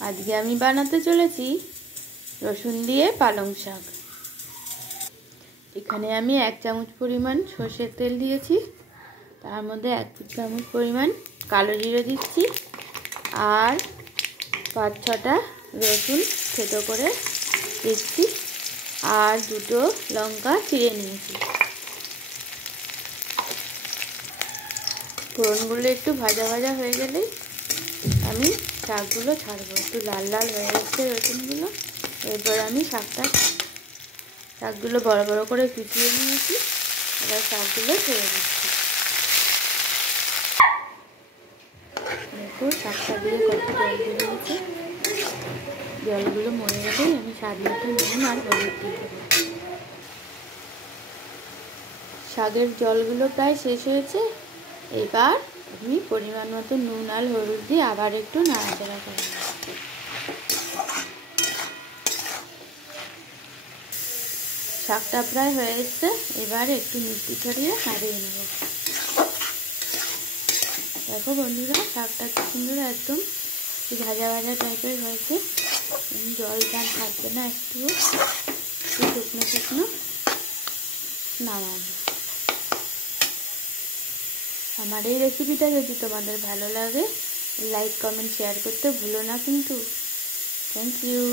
আজকে আমি বানাতে চলেছি রসুন দিয়ে পালং শাক। এখানে আমি 1 চামচ পরিমাণ সরষের তেল দিয়েছি, তার মধ্যে 1 চামচ পরিমাণ কালো জিরে দিচ্ছি আর 5-6টা রসুন থেতো করে দিচ্ছি আর 2টো লঙ্কা চিড়ে নিয়েছি। ফোড়নগুলো একটু ভাজা ভাজা হয়ে গেলে আমি শাকগুলো ছাড়বো। একটু লাল লাল হয়ে যাচ্ছে রসুনগুলো। এরপর আমি শাকগুলো বড় বড় করে কুচিয়ে নিয়েছি, এবার শাকগুলো ছেড়ে দিচ্ছি। দেখো শাকটা দিয়ে কত জল দিয়ে দিয়েছে। জলগুলো মরে গেলেই আমি স্বাদ মতো নুন আর হলুদ দিয়ে দেবো। শাকের জলগুলো প্রায় শেষ হয়েছে। এবার আমি পরিমাণ মতো নুন আর হলুদ দিয়ে আবার একটু নাড়াচাড়া করব। শাকটা প্রায় হয়ে এসছে, এবার একটু মিষ্টি ছড়িয়ে নাড়িয়ে নেব। দেখো বন্ধুরা, শাকটা কি সুন্দর একদম ভাজা ভাজা টাইপের হয়েছে। জল টান থাকবে না, একটু শুকনো শুকনো নামাবো। আমার এই রেসিপিটা যদি তোমাদের ভালো লাগে, লাইক কমেন্ট শেয়ার করতে ভুলো না কিন্তু। Thank you.